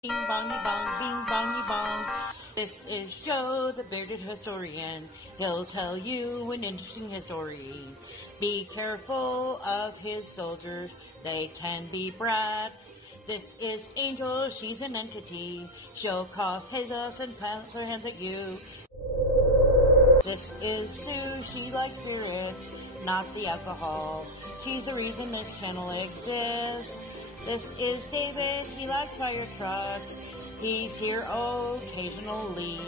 Bing bongy bong, bing bongy bong. This is Joe, the bearded historian. He'll tell you an interesting history. Be careful of his soldiers, they can be brats. This is Angel, she's an entity. She'll cause chaos and plant her hands at you. This is Sue, she likes spirits, not the alcohol. She's the reason this channel exists. This is David, he likes fire trucks. He's here occasionally.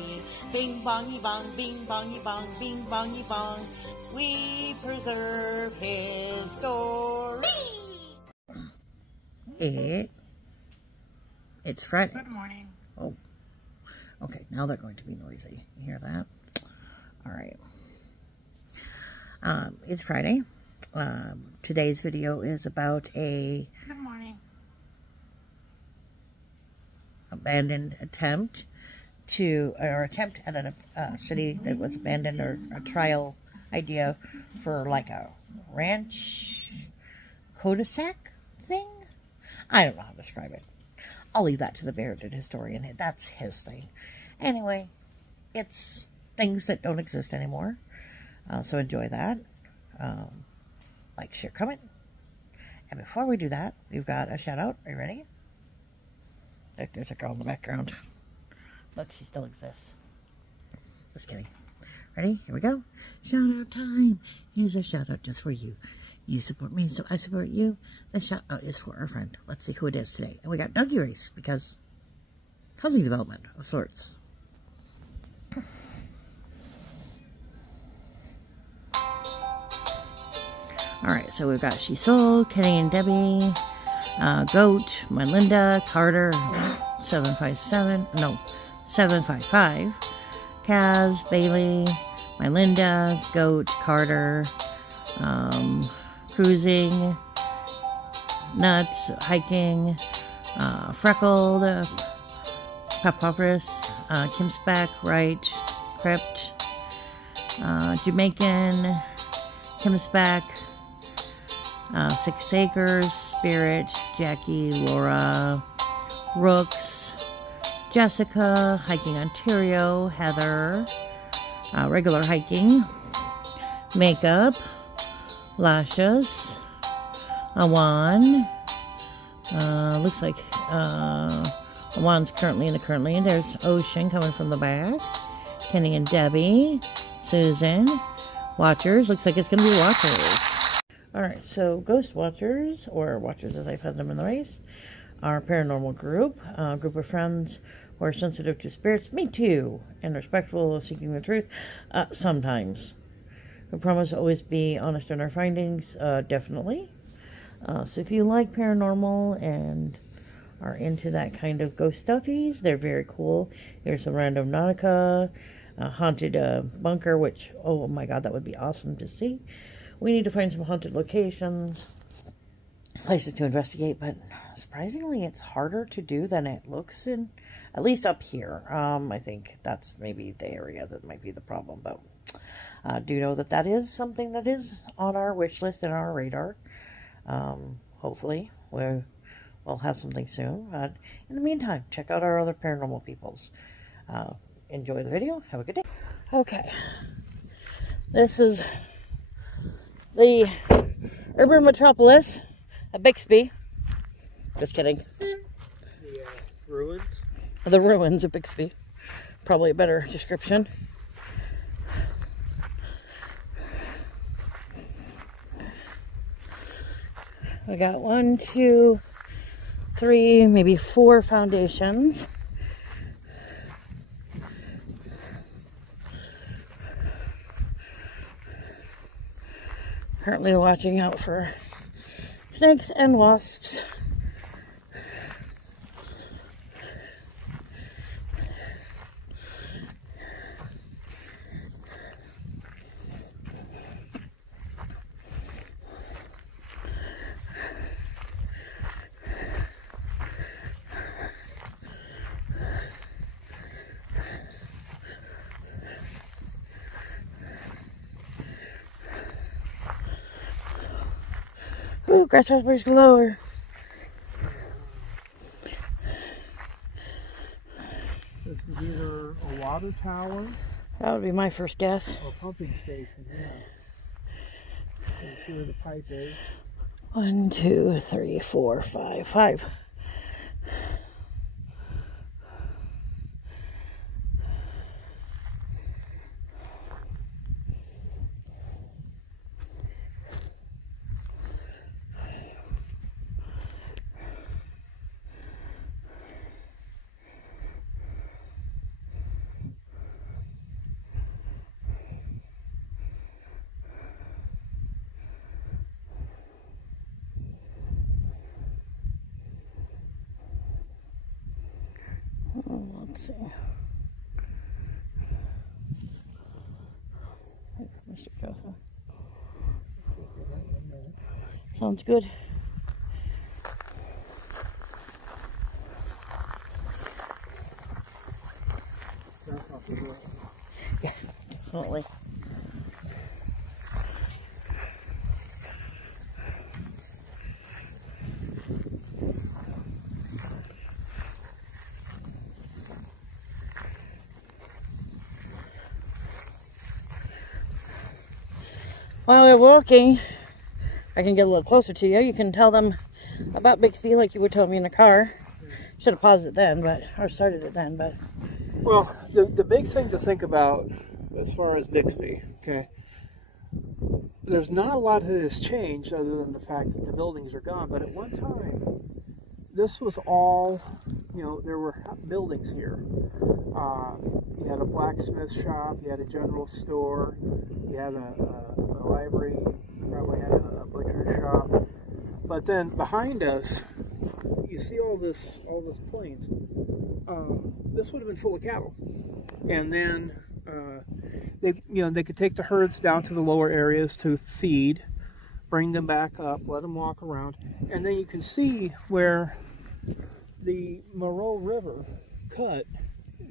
Bing bongy bong, bing bongy bong, bing bongy bong. We preserve his story. It's Friday. Good morning. Oh, okay, now they're going to be noisy. You hear that? All right. It's Friday. Today's video is about a Good morning. abandoned attempt at a city that was abandoned, or a trial idea for like a ranch cul-de-sac thing. I don't know how to describe it. I'll leave that to the bearded historian. That's his thing. Anyway, it's things that don't exist anymore. So enjoy that. Like, share, comment. And before we do that, we've got a shout out. Are you ready? Look, there's a girl in the background. Look, she still exists. Just kidding. Ready? Here we go. Shout out time. Here's a shout out just for you. You support me, so I support you. The shout out is for our friend. Let's see who it is today. And we got Dougie Race, because housing development of sorts. Alright, so we've got She Sold, Kenny and Debbie, Goat, Melinda, Carter, 755, Kaz, Bailey, Melinda, Goat, Carter, Cruising, Nuts, Hiking, Freckled, Papyrus, Kim's Back, Right, Crypt, Jamaican, Kim's Back, 6 Acres, Spirit, Jackie, Laura, Rooks, Jessica, Hiking Ontario, Heather, Regular Hiking, Makeup, Lashes, Awan, looks like Awan's currently in the current lane. There's Ocean coming from the back, Kenny and Debbie, Susan, Watchers, looks like it's going to be Watchers. Alright, so Ghost Watchers, or Watchers as I found them in the race, are a paranormal group, a group of friends who are sensitive to spirits, me too, and respectful of seeking the truth, sometimes. We promise to always be honest in our findings, definitely. So if you like paranormal and are into that kind of ghost stuffies, they're very cool. There's some random Nautica, haunted bunker, which, oh my god, that would be awesome to see. We need to find some haunted locations, places to investigate, but surprisingly it's harder to do than it looks, in at least up here. I think that's maybe the area that might be the problem, but do know that that is something that is on our wish list and our radar. Hopefully we'll have something soon, but in the meantime, check out our other paranormal peoples. Enjoy the video. Have a good day. Okay, this is the urban metropolis of Bixby. Just kidding. The ruins? The ruins of Bixby. Probably a better description. We got 1, 2, 3, maybe 4 foundations. Currently watching out for snakes and wasps. Ooh, grasshoppers galore. This is either a water tower That would be my first guess. or a pumping station, yeah. So you see where the pipe is. 1, 2, 3, 4, 5, 5. Let's see. Mr. Joseph. Sounds good. Yeah, definitely. While we're walking, I can get a little closer to you. You can tell them about Bixby like you would tell me in the car. Should have paused it then, or started it then, but... Well, the big thing to think about as far as Bixby, okay, there's not a lot that has changed other than the fact that the buildings are gone, but at one time, this was all, you know, there were buildings here. You had a blacksmith shop, you had a general store, you had a library, you probably had a butcher shop. But then behind us, you see all this plains. This would have been full of cattle, and then they could take the herds down to the lower areas to feed, bring them back up, let them walk around, and then you can see where the Moreau River cut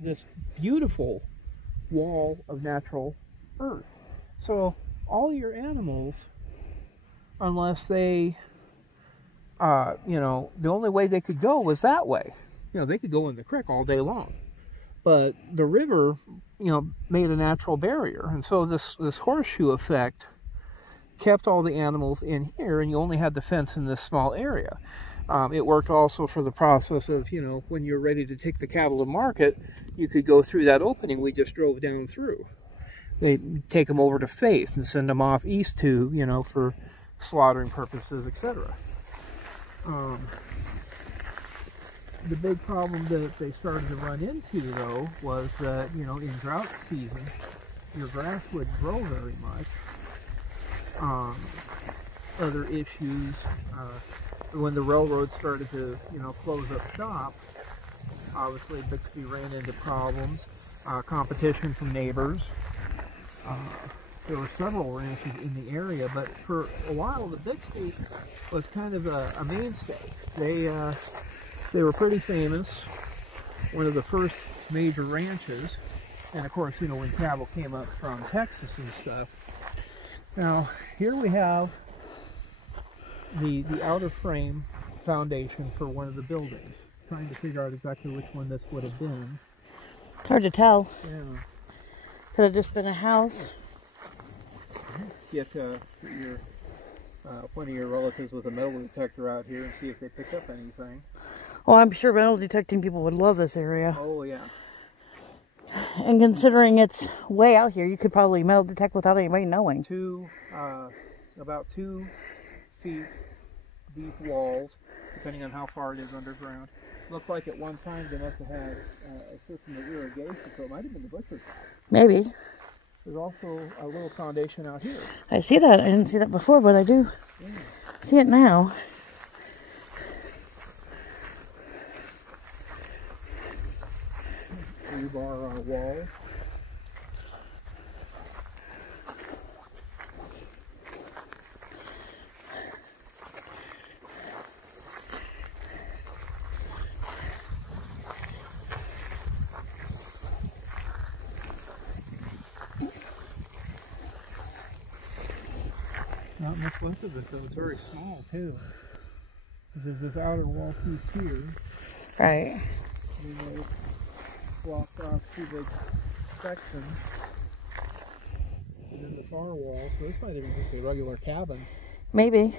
this beautiful wall of natural earth. So all your animals, unless they, the only way they could go was that way. You know, they could go in the creek all day long, but the river, made a natural barrier, and so this horseshoe effect kept all the animals in here, and you only had the fence in this small area. It worked also for the process of, when you're ready to take the cattle to market, you could go through that opening we just drove down through. They'd take them over to Faith and send them off east to, for slaughtering purposes, etc. The big problem that they started to run into, though, was that, in drought season, your grass would grow very much. Other issues, when the railroad started to, close up shop, obviously Bixby ran into problems, competition from neighbors. There were several ranches in the area, but for a while the Bixby was kind of a mainstay. They were pretty famous, one of the first major ranches, and of course, when cattle came up from Texas and stuff. Now, here we have the outer frame foundation for one of the buildings. Trying to figure out exactly which one this would have been. It's hard to tell. Yeah. Could have just been a house. Get one of your relatives with a metal detector out here and see if they picked up anything. Oh, I'm sure metal detecting people would love this area. Oh, yeah. And considering it's way out here, you could probably metal detect without anybody knowing. About 2 feet deep walls, depending on how far it is underground. Looked like at one time they must have had a system of irrigation, so it might have been the butcher's house. Maybe. There's also a little foundation out here. I see that. I didn't see that before, but I do see it now. Rebar walls. Not much left of it, though. It's very small, too. Because there's this outer wall piece here. Right. blocked off 2 big sections. And then the far wall, so this might have been just a regular cabin. Maybe.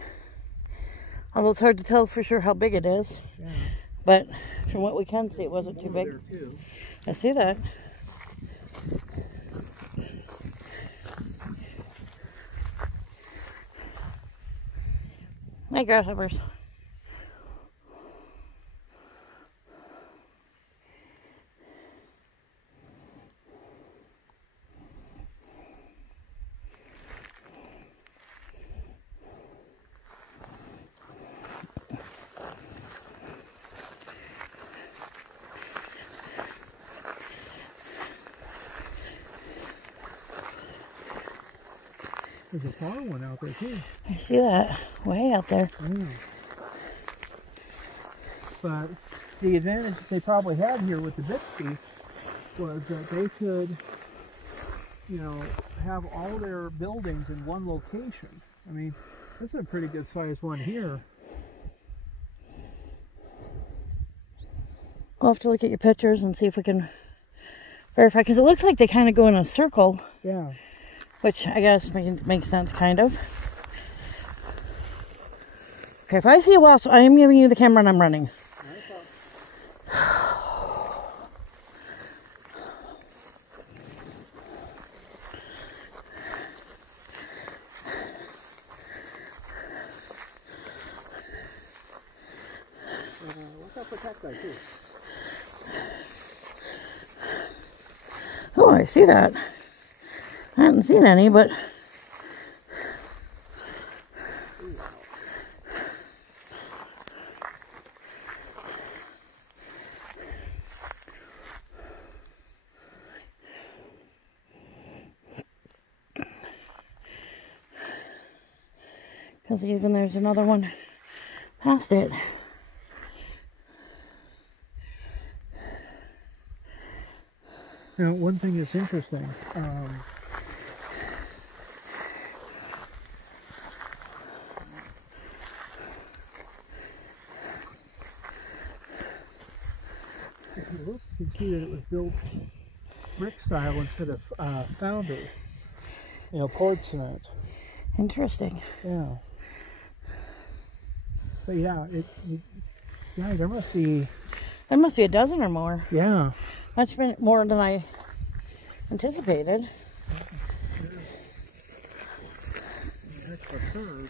Although it's hard to tell for sure how big it is. Yeah. But from what we can see, it wasn't too big. There too. I see that. Hey, grasshoppers. There's a far one out there too. I see that. Way out there. Yeah. But the advantage that they probably had here with the Bixby was that they could, you know, have all their buildings in one location. I mean, this is a pretty good sized one here. We'll have to look at your pictures and see if we can verify, because it looks like they kind of go in a circle. Yeah. Which I guess makes sense, kind of. Okay, if I see a wasp, I am giving you the camera and I'm running. Look out for cacti too. Oh, I see that. I haven't seen any, but because even there's another one past it. Now, one thing that's interesting, if you look, you can see that it was built brick style instead of foundry, you know, poured cement. Interesting. Yeah. But yeah, yeah, there must be a dozen or more. Yeah. Much more than I anticipated. Extra curve.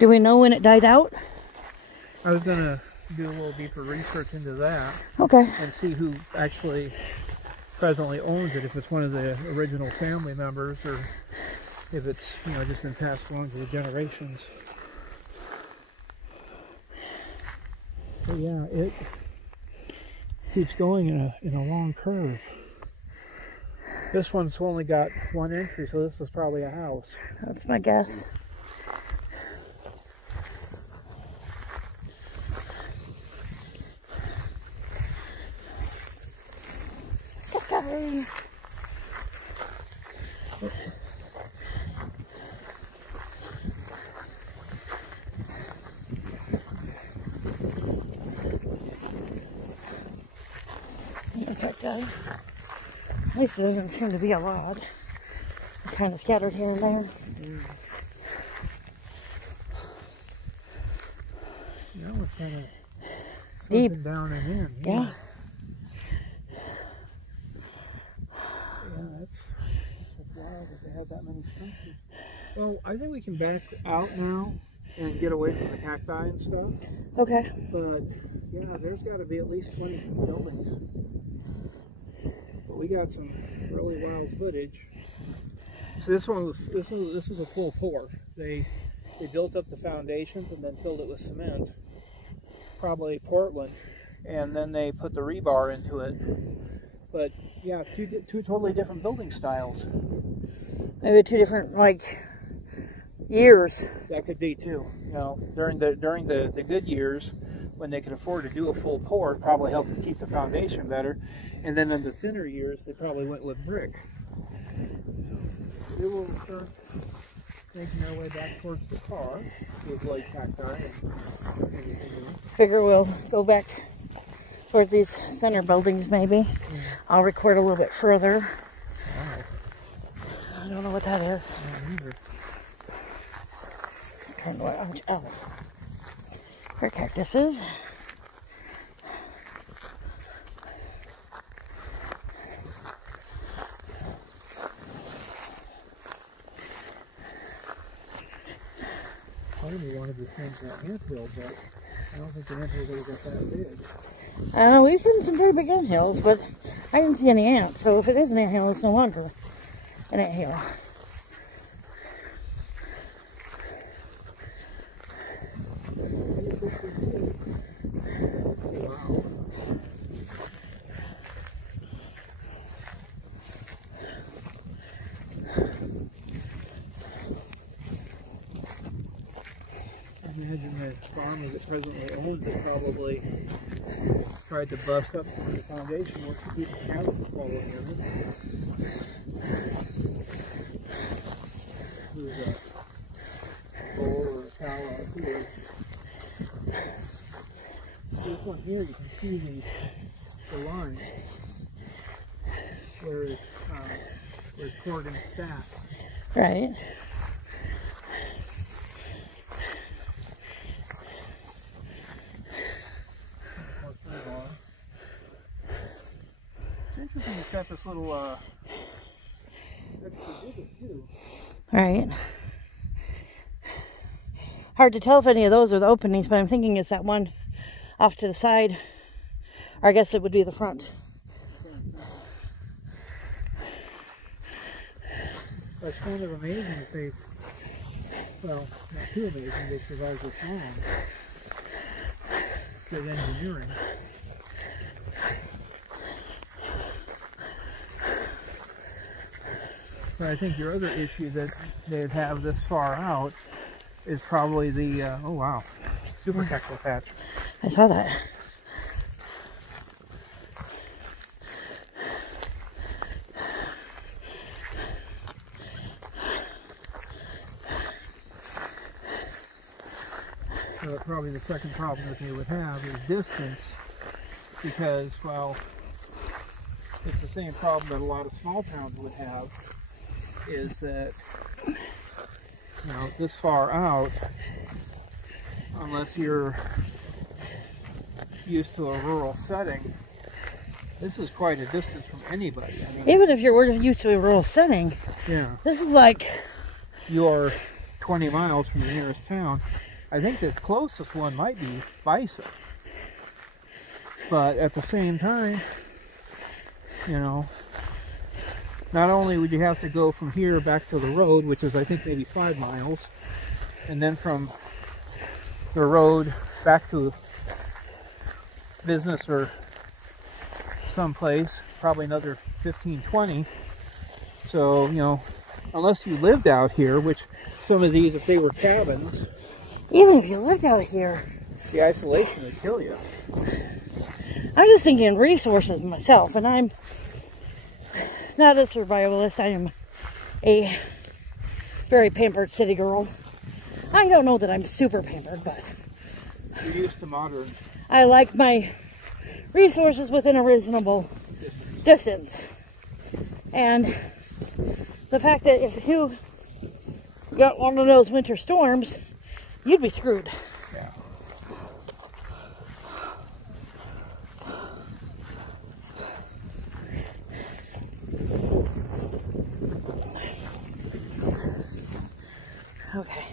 Do we know when it died out? I was gonna do a little deeper research into that. Okay. And see who actually presently owns it, if it's one of the original family members or if it's, you know, just been passed along to the generations. But yeah, it keeps going in a long curve. This one's only got one entry, so this is probably a house. That's my guess. Okay. At least there doesn't seem to be a lot. They're kind of scattered here and there. Yeah, it's kind of deep down and in. Yeah. Yeah, that's wild that they have that many structures. Well, I think we can back out now and get away from the cacti and stuff. Okay. But yeah, there's got to be at least 20 buildings. But we got some really wild footage. So this was a full pour. They built up the foundations and then filled it with cement, probably Portland, and then they put the rebar into it. But yeah, two totally different building styles. Maybe 2 different, like, years. That could be too. You know, during the good years, when they could afford to do a full pour, it probably helped to keep the foundation better. And then in the thinner years, they probably went with brick. we will start making our way back towards the car to avoid cacti and everything else. Figure we'll go back towards these center buildings maybe. I'll record a little bit further. Wow. I don't know what that is. Either. Turn around. Oh. For cactuses. Part of me wanted to change that anthill, but I don't think the anthills ever got that big. We've seen some pretty big anthills, but I didn't see any ants. So if it is an anthill, it's no longer an anthill. Wow. I imagine the farmer that presently owns it probably tried to bust up the foundation once to keep the cattle from falling in it. There's a bull or a cow out here. This one here, you can see the line where it's poured and stacked. Right. It's interesting it's got this little extra divot too. Right. Hard to tell if any of those are the openings, but I'm thinking it's that one off to the side. Or I guess it would be the front. It's kind of amazing that they, well, not too amazing, they survived this long. Good engineering. But I think your other issue that they'd have this far out is probably the, oh wow, super cactus patch. I saw that. Probably the second problem that they would have is distance, because, well, it's the same problem that a lot of small towns would have, is that, you know, this far out, unless you're used to a rural setting, this is quite a distance from anybody. I mean, Even if you're used to a rural setting, yeah, this is like... You are 20 miles from the nearest town. I think the closest one might be Bison. But at the same time, you know, not only would you have to go from here back to the road, which is I think maybe 5 miles, and then from the road back to business or someplace, probably another 15, 20. So, you know, unless you lived out here, which some of these, if they were cabins, Even if you lived out here, the isolation would kill you. I'm just thinking resources myself, and I'm not a survivalist. I am a very pampered city girl. I don't know that I'm super pampered, but You're used to modern. I like my resources within a reasonable distance. And the fact that if you got one of those winter storms, you'd be screwed. Yeah. Okay.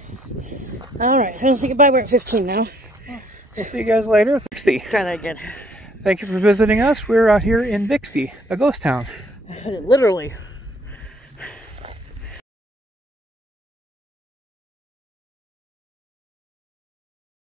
Alright, so let's say goodbye. We're at 15 now. We'll see you guys later. Bixby. Try that again. Thank you for visiting us. We're out here in Bixby, a ghost town. Literally.